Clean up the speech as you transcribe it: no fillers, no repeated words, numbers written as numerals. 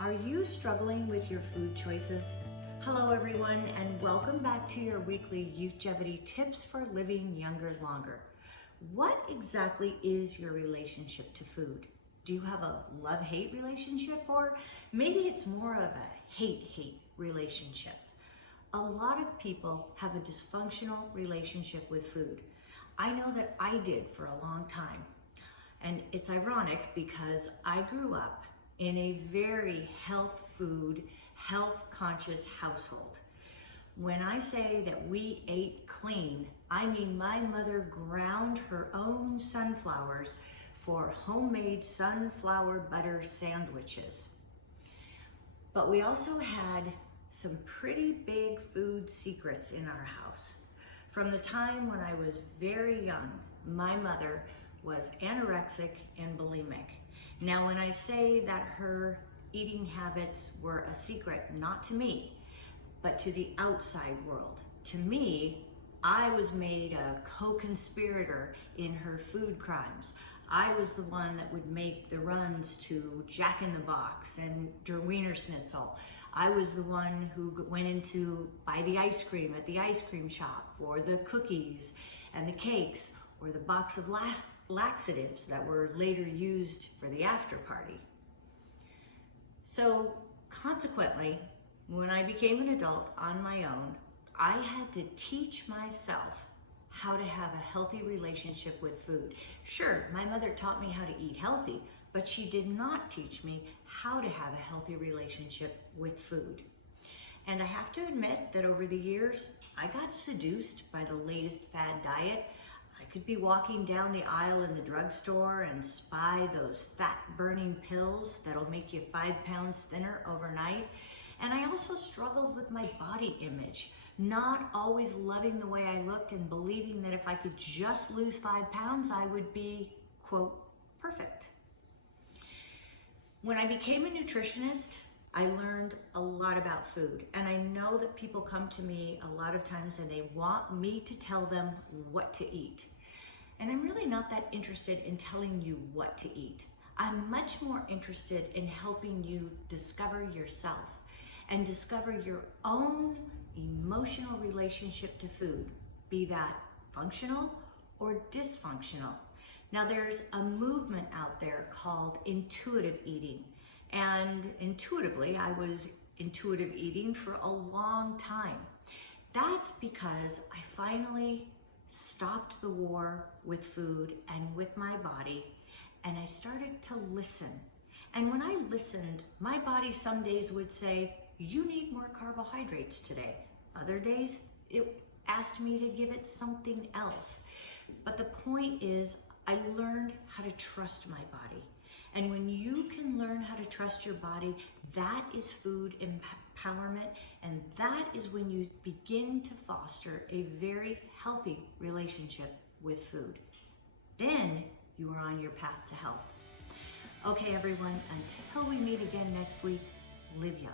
Are you struggling with your food choices? Hello everyone, and welcome back to your weekly Youthgevity Tips for Living Younger Longer. What exactly is your relationship to food? Do you have a love-hate relationship, or maybe it's more of a hate-hate relationship? A lot of people have a dysfunctional relationship with food. I know that I did for a long time. And it's ironic because I grew up in a very health food, health conscious household. When I say that we ate clean, I mean my mother ground her own sunflowers for homemade sunflower butter sandwiches. But we also had some pretty big food secrets in our house. From the time when I was very young, my mother was anorexic and bulimic. Now, when I say that her eating habits were a secret, not to me, but to the outside world. To me, I was made a co-conspirator in her food crimes. I was the one that would make the runs to Jack in the Box and Der Wiener Schnitzel. I was the one who went in to buy the ice cream at the ice cream shop, or the cookies and the cakes, or the box of laxatives that were later used for the after party. So consequently, when I became an adult on my own, I had to teach myself how to have a healthy relationship with food. Sure, my mother taught me how to eat healthy, but she did not teach me how to have a healthy relationship with food. And I have to admit that over the years, I got seduced by the latest fad diet. I could be walking down the aisle in the drugstore and spy those fat-burning pills that'll make you 5 pounds thinner overnight. And I also struggled with my body image, not always loving the way I looked and believing that if I could just lose 5 pounds, I would be, quote, perfect. When I became a nutritionist, I learned a lot about food, and I know that people come to me a lot of times and they want me to tell them what to eat. And I'm really not that interested in telling you what to eat. I'm much more interested in helping you discover yourself and discover your own emotional relationship to food, be that functional or dysfunctional. Now, there's a movement out there called intuitive eating. And intuitively, I was intuitive eating for a long time. That's because I finally stopped the war with food and with my body, and I started to listen. And when I listened, my body some days would say, you need more carbohydrates today. Other days, it asked me to give it something else. But the point is, I learned how to trust my body. And when you can learn how to trust your body, that is food empowerment, and that is when you begin to foster a very healthy relationship with food. Then you are on your path to health. Okay, everyone, until we meet again next week, live young.